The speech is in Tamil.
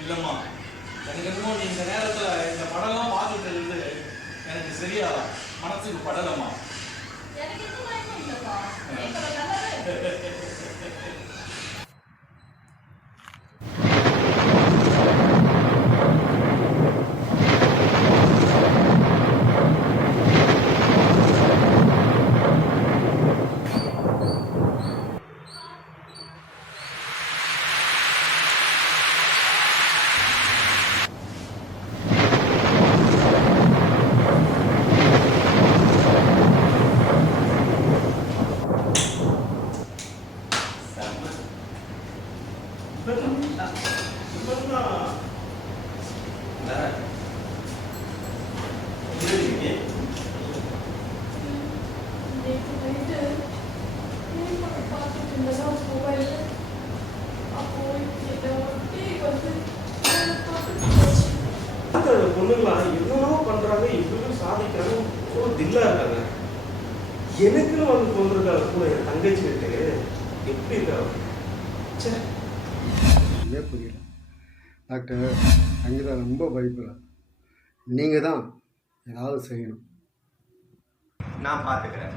இல்லைம்மா, எனக்கு என்னமோ நீ இந்த நேரத்தில் இந்த படம்லாம் பார்த்துட்டு இருந்து எனக்கு சரியா மனசுக்கு படலம்மா. எனக்கு எந்த பயமும் இல்லப்பா. எனக்கு அது நல்லது. பொண்ணுங்களாம் என்னென்னோ பண்றாங்க, எப்படியோ சாதிக்கிறாங்க, ஒரு தில்லா இருக்காங்க. எனக்குன்னு வந்து தோன்றிருக்காங்க கூட என் தங்கச்சி கிட்ட எப்படி இருக்காங்க? இதே புரியல டாக்டர். அங்கீதா ரொம்ப பயப்படுறேன். நீங்கள் தான் ஏதாவது செய்யணும். நான் பார்த்துக்கிறேன்.